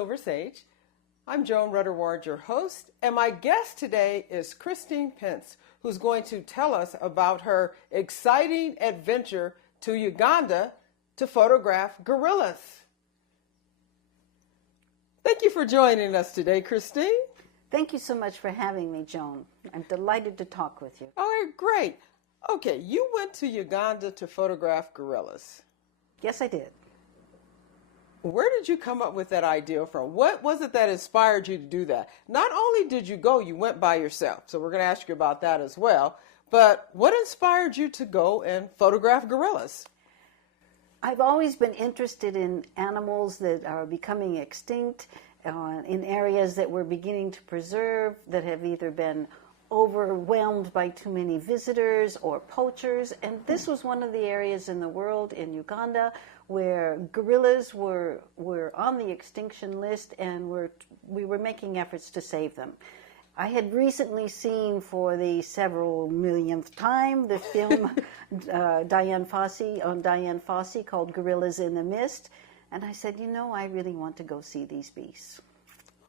Silver Sage. I'm Joan Rudder-Ward, your host, and my guest today is Pence, who's going to tell us about her exciting adventure to Uganda to photograph gorillas. Thank you for joining us today, Christine. Thank you so much for having me, Joan. I'm delighted to talk with you. All right, great. Okay, you went to Uganda to photograph gorillas. Yes, I did. Where did you come up with that idea from? What was it that inspired you to do that? Not only did you go, you went by yourself. So we're going to ask you about that as well. But what inspired you to go and photograph gorillas? I've always been interested in animals that are becoming extinct, in areas that we're beginning to preserve, that have either been overwhelmed by too many visitors or poachers. And this was one of the areas in the world, in Uganda, where gorillas were on the extinction list, and we were making efforts to save them. I had recently seen for the several millionth time the film Dian Fossey called Gorillas in the Mist, and I said, I really want to go see these beasts.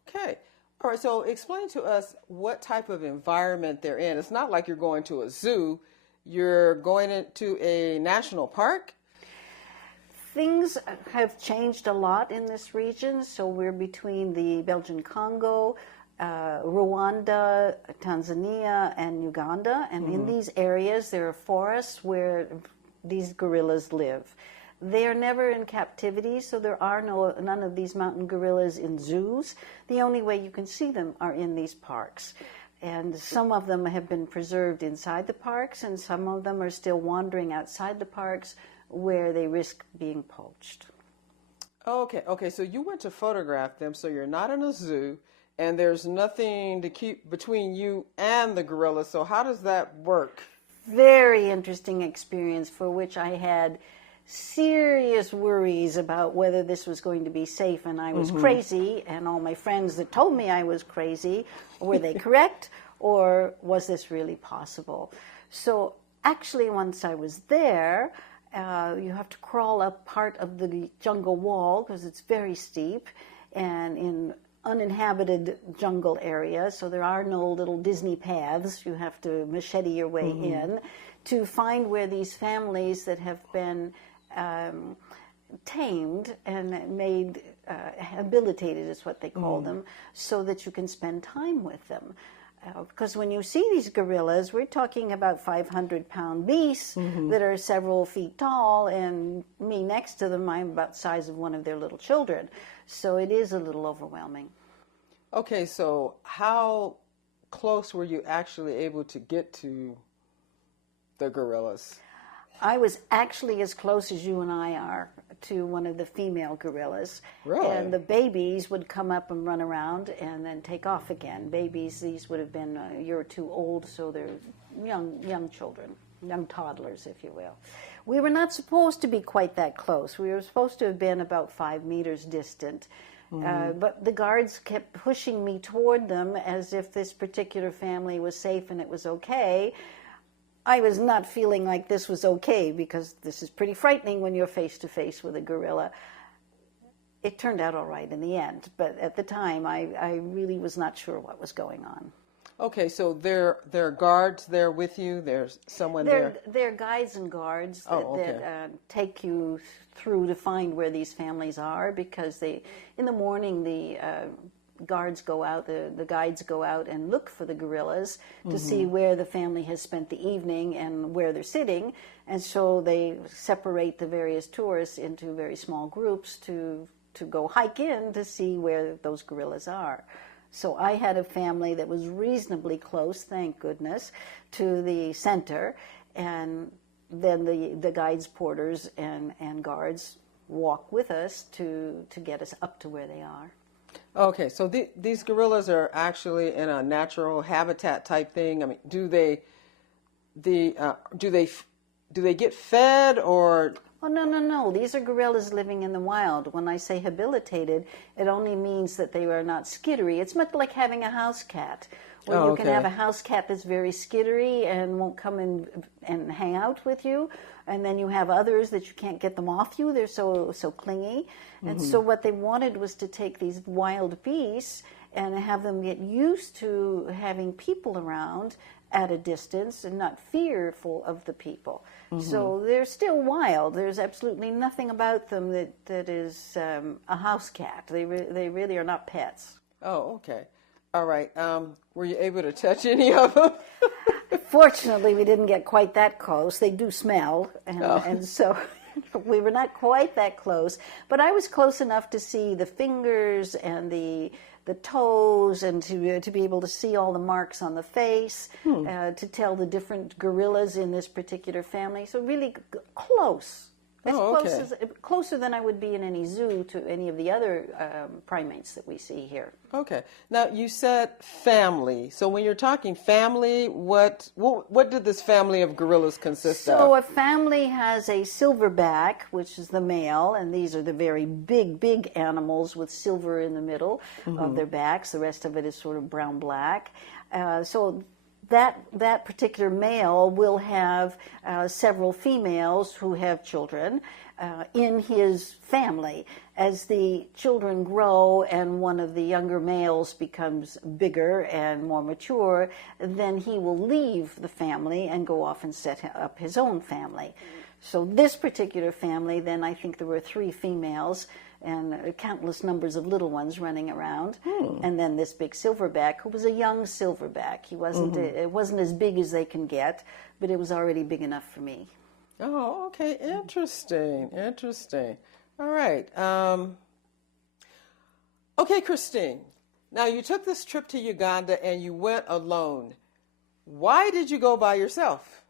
Okay. All right, so explain to us what type of environment they're in. It's not like you're going to a zoo. You're going into a national park? Things have changed a lot in this region. So we're between the Belgian Congo, Rwanda, Tanzania, and Uganda. And in these areas, there are forests where these gorillas live. They are never in captivity, so there are none of these mountain gorillas in zoos. The only way you can see them are in these parks. And some of them have been preserved inside the parks, and some of them are still wandering outside the parks where they risk being poached. Okay, so you went to photograph them, so you're not in a zoo, and there's nothing to keep between you and the gorillas, so how does that work? Very interesting experience for which I had serious worries about whether this was going to be safe and I was crazy, and all my friends that told me I was crazy, were they correct, or was this really possible? So actually, once I was there, you have to crawl up part of the jungle wall because it's very steep and in uninhabited jungle area, so there are no little Disney paths. You have to machete your way in to find where these families that have been tamed and made habilitated is what they call them, so that you can spend time with them. Because when you see these gorillas, we're talking about 500-pound beasts that are several feet tall, and me next to them, I'm about the size of one of their little children. So it is a little overwhelming. Okay, so how close were you actually able to get to the gorillas? I was actually as close as you and I are to one of the female gorillas. Really? And the babies would come up and run around and then take off again. Babies, these would have been a year or two old, so they're young children, young toddlers, if you will. We were not supposed to be quite that close. We were supposed to have been about 5 meters distant. But the guards kept pushing me toward them as if this particular family was safe and it was okay. I was not feeling like this was okay, because this is pretty frightening when you're face to face with a gorilla. It turned out all right in the end, but at the time I really was not sure what was going on. Okay, so there are guards there with you? There's someone there? There are guides and guards that take you through to find where these families are, because in the morning the guides go out and look for the gorillas to see where the family has spent the evening and where they're sitting, and so they separate the various tourists into very small groups to go hike in to see where those gorillas are. So I had a family that was reasonably close, thank goodness, to the center, and then the guides, porters, and guards walk with us to get us up to where they are. Okay, so these gorillas are actually in a natural habitat type thing. I mean, do they get fed, or? Oh, no. These are gorillas living in the wild. When I say habilitated, it only means that they are not skittery. It's much like having a house cat. Or you can have a house cat that's very skittery and won't come in and hang out with you. And then you have others that you can't get them off you. They're so clingy. And so what they wanted was to take these wild beasts and have them get used to having people around at a distance and not fearful of the people. So they're still wild. There's absolutely nothing about them that is a house cat. They really are not pets. Oh, okay. All right. Were you able to touch any of them? Fortunately, we didn't get quite that close. They do smell, and so we were not quite that close. But I was close enough to see the fingers and the toes, and to be able to see all the marks on the face, to tell the different gorillas in this particular family. So really close. Closer than I would be in any zoo to any of the other primates that we see here. Okay. Now you said family. So when you're talking family, what did this family of gorillas consist of? So a family has a silverback, which is the male, and these are the very big animals with silver in the middle of their backs. The rest of it is sort of brown-black. So that particular male will have several females who have children in his family. As the children grow and one of the younger males becomes bigger and more mature, then he will leave the family and go off and set up his own family. So this particular family, then I think there were 3 females and countless numbers of little ones running around, and then this big silverback, who was a young silverback. He wasn't. It wasn't as big as they can get, but it was already big enough for me. Oh, okay, interesting. All right. Okay, Christine. Now you took this trip to Uganda and you went alone. Why did you go by yourself?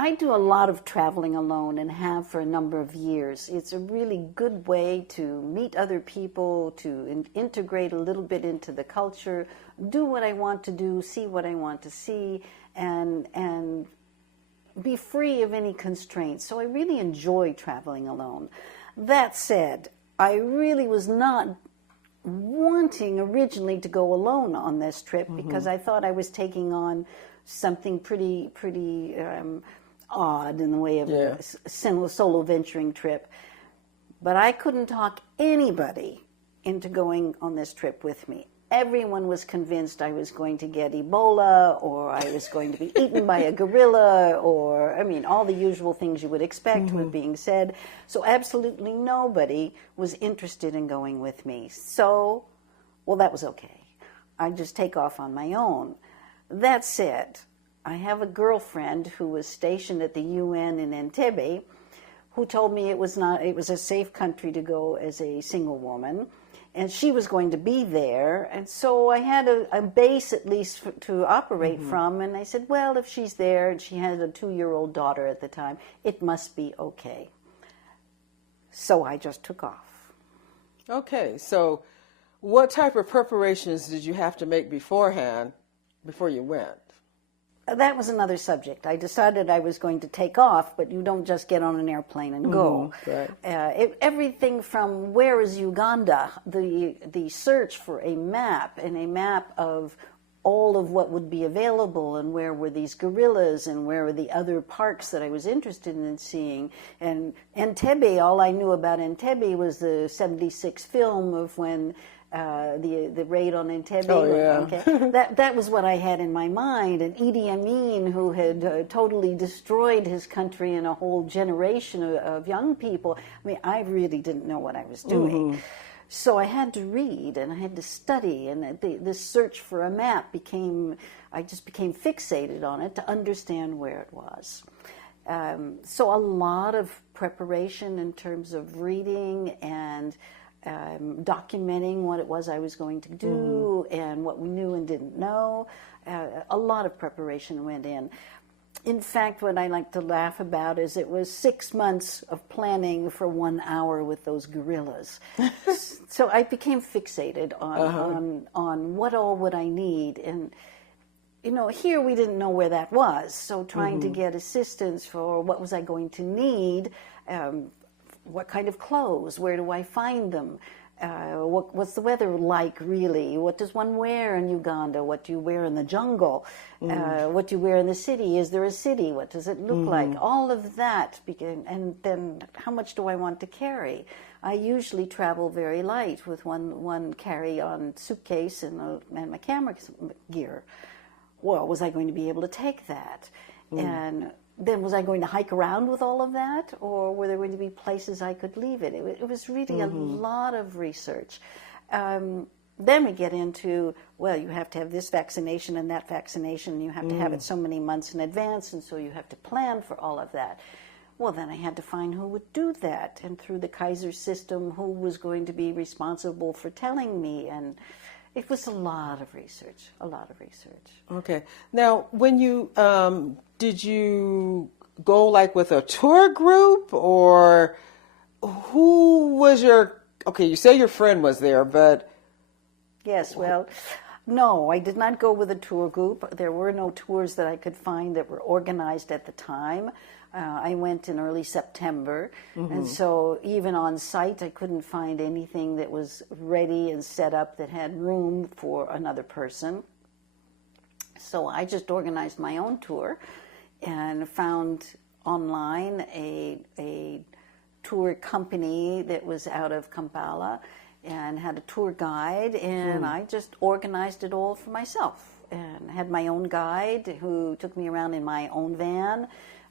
I do a lot of traveling alone and have for a number of years. It's a really good way to meet other people, to integrate a little bit into the culture, do what I want to do, see what I want to see, and be free of any constraints. So I really enjoy traveling alone. That said, I really was not wanting originally to go alone on this trip because I thought I was taking on something pretty odd in the way of a solo venturing trip. But I couldn't talk anybody into going on this trip with me. Everyone was convinced I was going to get Ebola, or I was going to be eaten by a gorilla, or, I mean, all the usual things you would expect were being said. So absolutely nobody was interested in going with me. So, well, that was okay. I'd just take off on my own. That said, I have a girlfriend who was stationed at the UN in Entebbe, who told me it was a safe country to go as a single woman, and she was going to be there, and so I had a base at least to operate from, and I said, well, if she's there, and she had a 2-year-old daughter at the time, it must be okay. So I just took off. Okay, so what type of preparations did you have to make beforehand, before you went? That was another subject. I decided I was going to take off, but you don't just get on an airplane and go. Right. Everything from where is Uganda, the search for a map, and a map of all of what would be available, and where were these gorillas, and where were the other parks that I was interested in seeing. And Entebbe, all I knew about Entebbe was the 76 film of when the raid on Entebbe. Oh, yeah. Okay. That was what I had in my mind. And Idi Amin, who had totally destroyed his country and a whole generation of young people. I mean, I really didn't know what I was doing. So I had to read and I had to study, and this search for a map I just became fixated on it to understand where it was. So a lot of preparation in terms of reading and documenting what it was I was going to do and what we knew and didn't know. A lot of preparation went in. In fact, what I like to laugh about is it was 6 months of planning for 1 hour with those gorillas. So I became fixated on what all would I need. And, you know, here we didn't know where that was. So trying to get assistance for what was I going to need, what kind of clothes, where do I find them, What's the weather like, really? What does one wear in Uganda? What do you wear in the jungle? What do you wear in the city? Is there a city? What does it look like? All of that. And then how much do I want to carry? I usually travel very light with one carry-on suitcase and my camera gear. Well, was I going to be able to take that? And then was I going to hike around with all of that, or were there going to be places I could leave it? It was really a lot of research. Then we get into, well, you have to have this vaccination and that vaccination, and you have to have it so many months in advance, and so you have to plan for all of that. Well, then I had to find who would do that, and through the Kaiser system, who was going to be responsible for telling me, and it was a lot of research, a lot of research. Okay. Now, when you, did you go like with a tour group, or who was your, okay, you say your friend was there, but. Yes, well, no, I did not go with a tour group. There were no tours that I could find that were organized at the time. I went in early September, and so even on site, I couldn't find anything that was ready and set up that had room for another person. So I just organized my own tour and found online a tour company that was out of Kampala and had a tour guide, and I just organized it all for myself and had my own guide who took me around in my own van.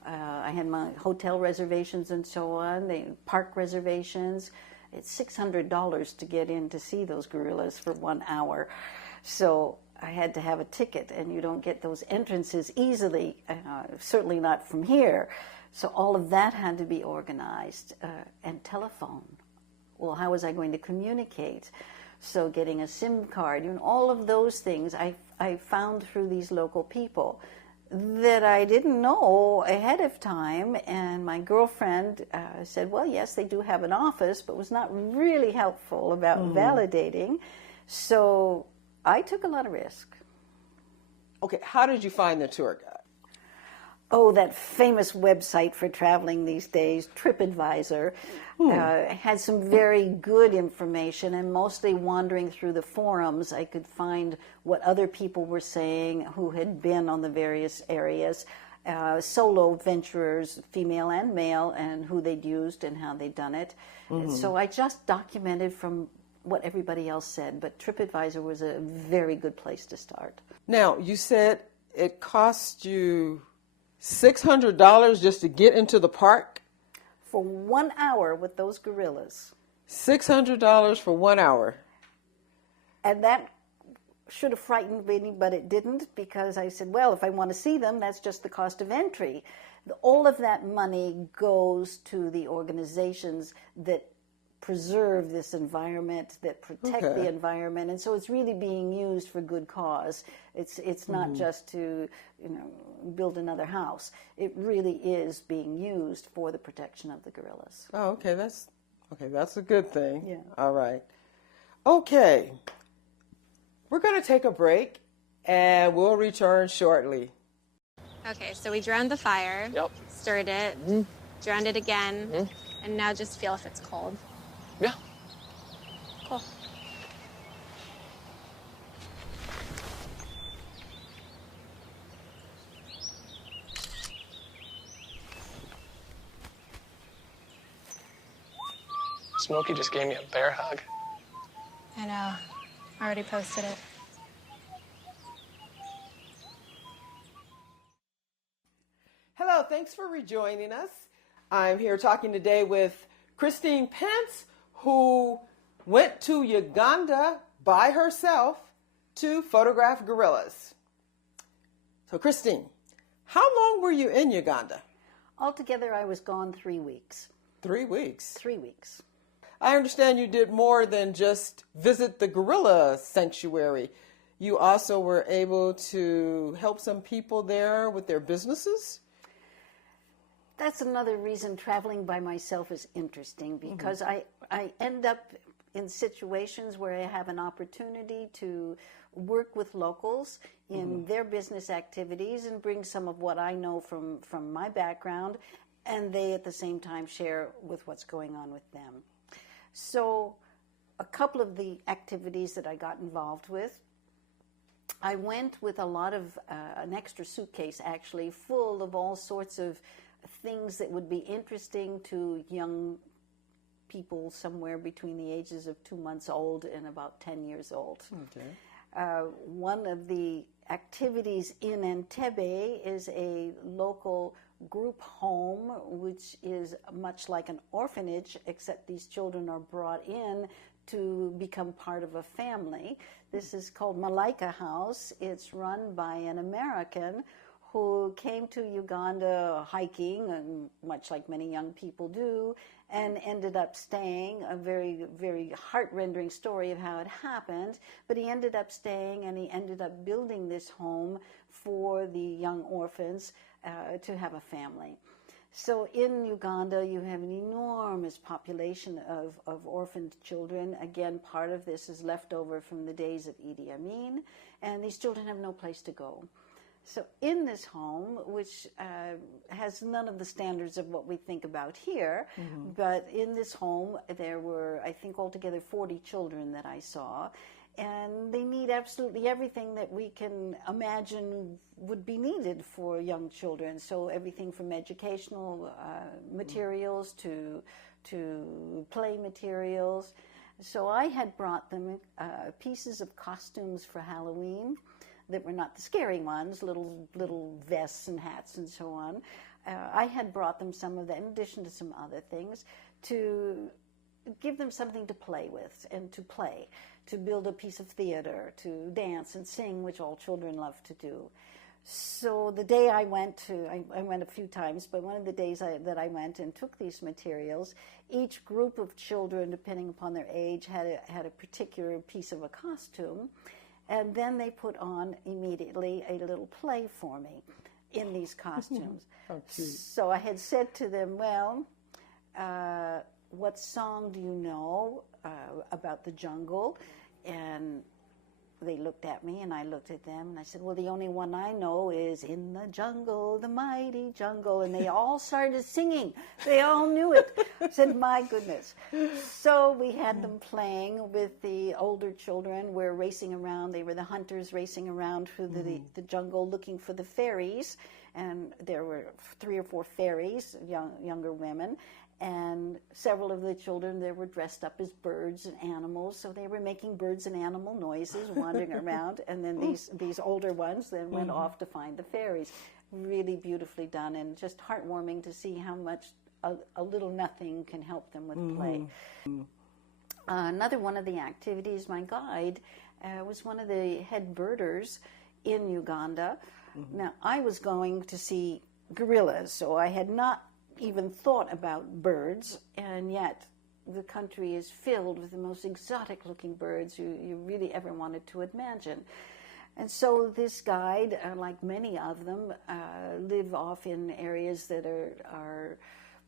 I had my hotel reservations and so on, the park reservations. It's $600 to get in to see those gorillas for 1 hour. So I had to have a ticket, and you don't get those entrances easily, certainly not from here. So all of that had to be organized, and telephone. Well, how was I going to communicate? So getting a SIM card, all of those things I found through these local people that I didn't know ahead of time. And my girlfriend said, well, yes, they do have an office, but was not really helpful about validating. So I took a lot of risk. Okay, how did you find the tour guide? Oh, that famous website for traveling these days, TripAdvisor, had some very good information, and mostly wandering through the forums, I could find what other people were saying who had been on the various areas, solo venturers, female and male, and who they'd used and how they'd done it. And so I just documented from what everybody else said, but TripAdvisor was a very good place to start. Now, you said it cost you $600 just to get into the park? For 1 hour with those gorillas. $600 for 1 hour. And that should have frightened me, but it didn't, because I said, well, if I want to see them, that's just the cost of entry. All of that money goes to the organizations that preserve this environment, that protect the environment, and so it's really being used for good cause. It's not just to build another house. It really is being used for the protection of the gorillas. Oh, okay, that's a good thing. Yeah. All right. Okay. We're going to take a break, and we'll return shortly. Okay, so we drowned the fire. Yep. Stirred it. Drowned it again. And now just feel if it's cold. Yeah. Cool. Smokey just gave me a bear hug. I know. I already posted it. Hello, thanks for rejoining us. I'm here talking today with Christine Pence, who went to Uganda by herself to photograph gorillas. So, Christine, how long were you in Uganda? Altogether, I was gone 3 weeks. 3 weeks? 3 weeks. I understand you did more than just visit the gorilla sanctuary. You also were able to help some people there with their businesses? That's another reason traveling by myself is interesting, because I end up in situations where I have an opportunity to work with locals in their business activities and bring some of what I know from my background, and they at the same time share with what's going on with them. So a couple of the activities that I got involved with, I went with a lot of, an extra suitcase actually, full of all sorts of things that would be interesting to young people somewhere between the ages of 2 months old and about 10 years old. Okay. One of the activities in Entebbe is a local group home, which is much like an orphanage, except these children are brought in to become part of a family. This is called Malaika House. It's run by an American who came to Uganda hiking, and much like many young people do, and ended up staying. A very, very heart-rending story of how it happened, but he ended up staying, and he ended up building this home for the young orphans to have a family. So in Uganda, you have an enormous population of orphaned children. Again, part of this is left over from the days of Idi Amin, and these children have no place to go. So in this home, which has none of the standards of what we think about here, but in this home there were, I think, altogether 40 children that I saw, and they need absolutely everything that we can imagine would be needed for young children. So everything from educational materials to play materials. So I had brought them pieces of costumes for Halloween that were not the scary ones, little vests and hats and so on. I had brought them some of that, in addition to some other things, to give them something to play with and to play, to build a piece of theater, to dance and sing, which all children love to do. So the day I went I went a few times, but one of the days that I went and took these materials, each group of children, depending upon their age, had a particular piece of a costume, and then they put on immediately a little play for me in these costumes. So I had said to them, well, what song do you know about the jungle? And they looked at me, and I looked at them, and I said, well, the only one I know is In the Jungle, the Mighty Jungle. And they all started singing. They all knew it. I said, my goodness. So we had them playing with the older children. We're racing around. They were the hunters racing around through the jungle looking for the fairies. And there were 3 or 4 fairies, younger women. And several of the children there were dressed up as birds and animals, so they were making birds and animal noises, wandering around. And then these older ones then went off to find the fairies. Really beautifully done, and just heartwarming to see how much a little nothing can help them with play. Another one of the activities, my guide was one of the head birders in Uganda. Now, I was going to see gorillas, so I had not even thought about birds, and yet the country is filled with the most exotic looking birds you really ever wanted to imagine. And so this guide, like many of them, live off in areas that are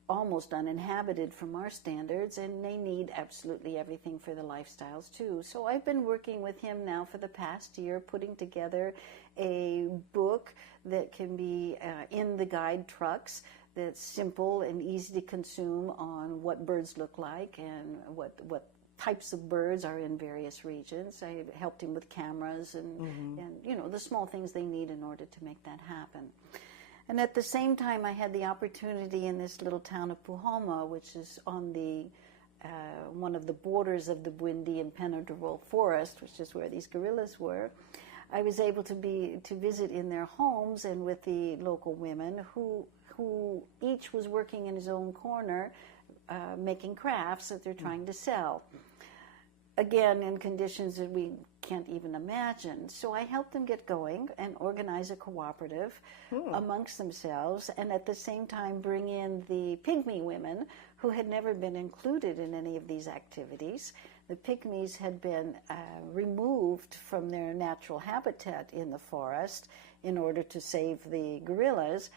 almost uninhabited from our standards, and they need absolutely everything for the lifestyles too. So I've been working with him now for the past year, putting together a book that can be in the guide trucks, that's simple and easy to consume, on what birds look like and what types of birds are in various regions. I helped him with cameras and the small things they need in order to make that happen. And at the same time, I had the opportunity in this little town of Puhoma, which is on the one of the borders of the Bwindi impenetrable forest, which is where these gorillas were. I was able to visit in their homes and with the local women who each was working in his own corner, making crafts that they're trying to sell. Again, in conditions that we can't even imagine. So I helped them get going and organize a cooperative amongst themselves, and at the same time bring in the pygmy women who had never been included in any of these activities. The pygmies had been removed from their natural habitat in the forest in order to save the gorillas,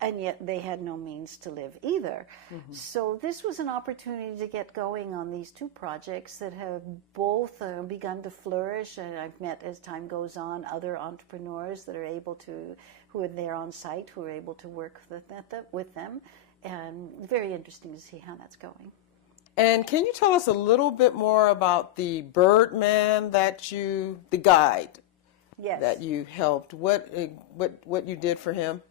and yet they had no means to live either. So this was an opportunity to get going on these 2 projects that have both begun to flourish, and I've met, as time goes on, other entrepreneurs that are able to, who are there on site, who are able to work with them, and very interesting to see how that's going. And can you tell us a little bit more about the Birdman the guide Yes. that you helped? What you did for him?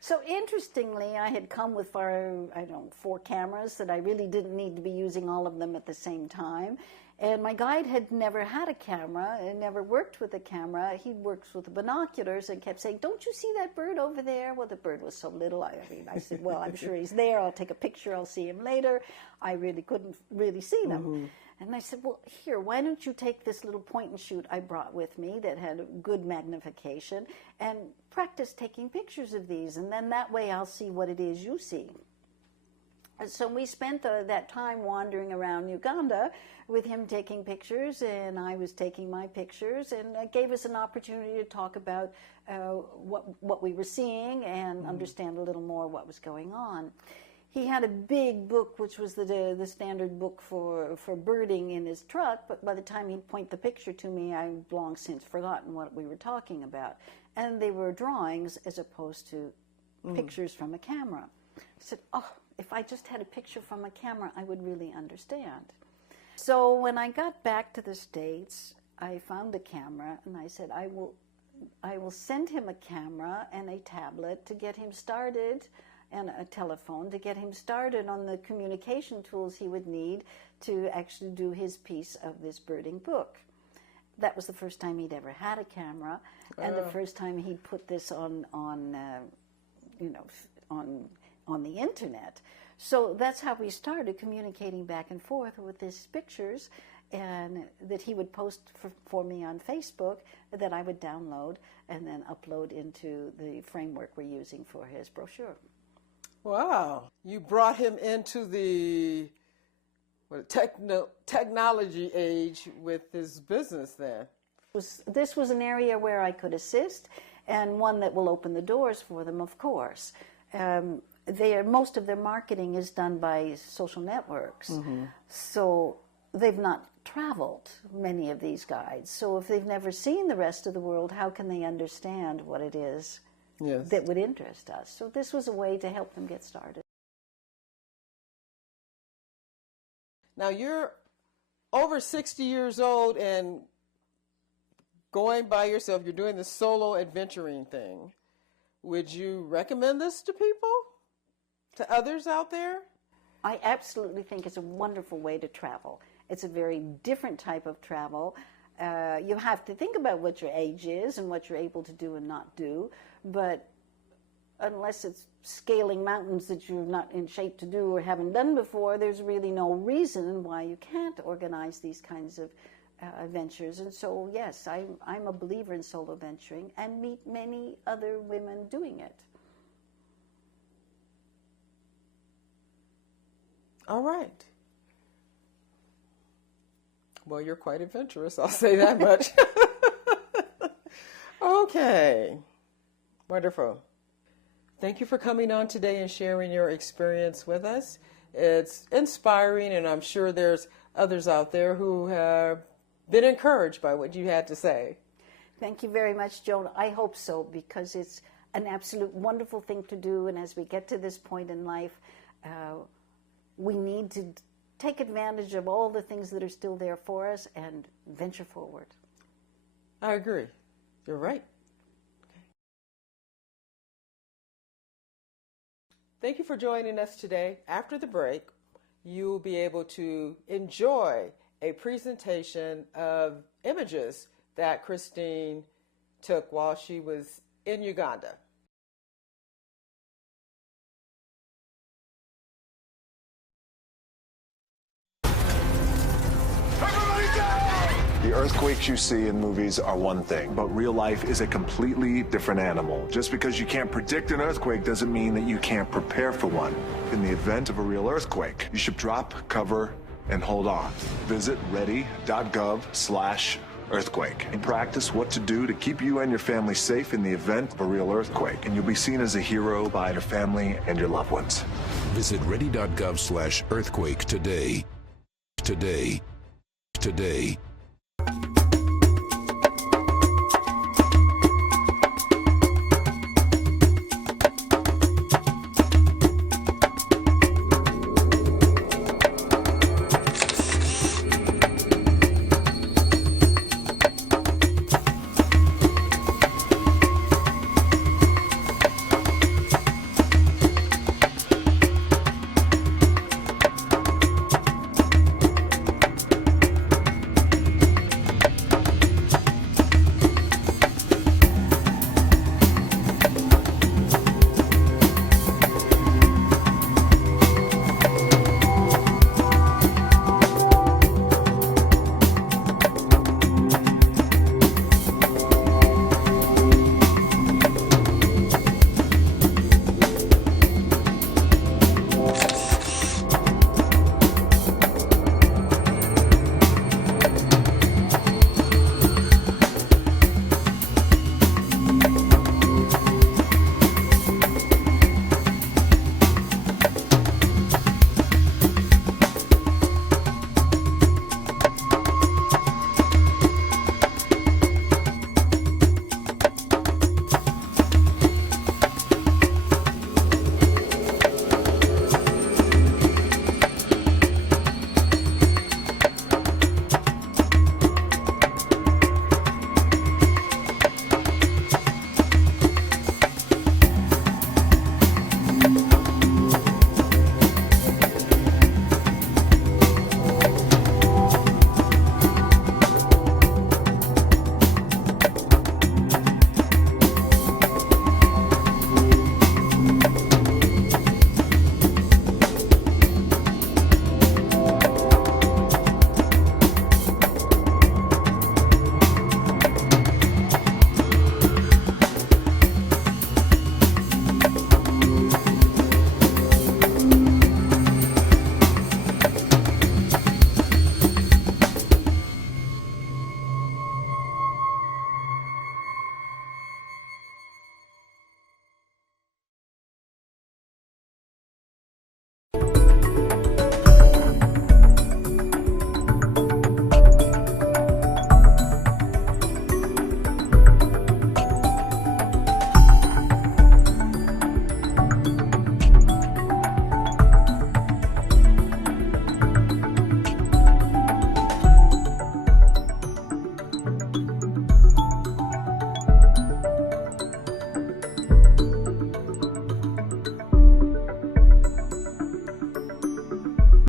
So interestingly, I had come with 4 cameras that I really didn't need to be using all of them at the same time. And my guide had never had a camera and never worked with a camera. He works with binoculars and kept saying, "Don't you see that bird over there?" Well, the bird was so little. I said, "Well, I'm sure he's there. I'll take a picture. I'll see him later." I really couldn't really see them. Mm-hmm. And I said, "Well, here, why don't you take this little point and shoot I brought with me that had good magnification and practice taking pictures of these, and then that way I'll see what it is you see." And so we spent that time wandering around Uganda with him taking pictures, and I was taking my pictures, and it gave us an opportunity to talk about what we were seeing and understand a little more what was going on. He had a big book, which was the standard book for birding in his truck, but by the time he'd point the picture to me, I'd long since forgotten what we were talking about. And they were drawings as opposed to pictures from a camera. I said, "Oh, if I just had a picture from a camera, I would really understand." So when I got back to the States, I found a camera, and I said, I will send him a camera and a tablet to get him started, and a telephone to get him started on the communication tools he would need to actually do his piece of this birding book. That was the first time he'd ever had a camera, and the first time he'd put this on the internet. So that's how we started communicating back and forth with his pictures, and that he would post for me on Facebook, that I would download and then upload into the framework we're using for his brochure. Wow. You brought him into the technology age with his business then. This was an area where I could assist, and one that will open the doors for them, of course. Most of their marketing is done by social networks. Mm-hmm. So they've not traveled, many of these guides. So if they've never seen the rest of the world, how can they understand what it is that would interest us? So this was a way to help them get started. Now you're over 60 years old and going by yourself. You're doing the solo adventuring thing. Would you recommend this to people? To others out there? I absolutely think it's a wonderful way to travel. It's a very different type of travel. You have to think about what your age is and what you're able to do and not do, but unless it's scaling mountains that you're not in shape to do or haven't done before, there's really no reason why you can't organize these kinds of adventures. And so, yes, I'm a believer in solo venturing and meet many other women doing it. All right. Well, you're quite adventurous, I'll say that much. Okay. Wonderful. Thank you for coming on today and sharing your experience with us. It's inspiring, and I'm sure there's others out there who have been encouraged by what you had to say. Thank you very much, Joan. I hope so, because it's an absolute wonderful thing to do, and as we get to this point in life, we need to take advantage of all the things that are still there for us and venture forward. I agree. You're right. Okay. Thank you for joining us today. After the break, you'll be able to enjoy a presentation of images that Christine took while she was in Uganda. The earthquakes you see in movies are one thing, but real life is a completely different animal. Just because you can't predict an earthquake doesn't mean that you can't prepare for one. In the event of a real earthquake, you should drop, cover, and hold on. Visit ready.gov/earthquake and practice what to do to keep you and your family safe in the event of a real earthquake. And you'll be seen as a hero by your family and your loved ones. Visit ready.gov/earthquake today. Today.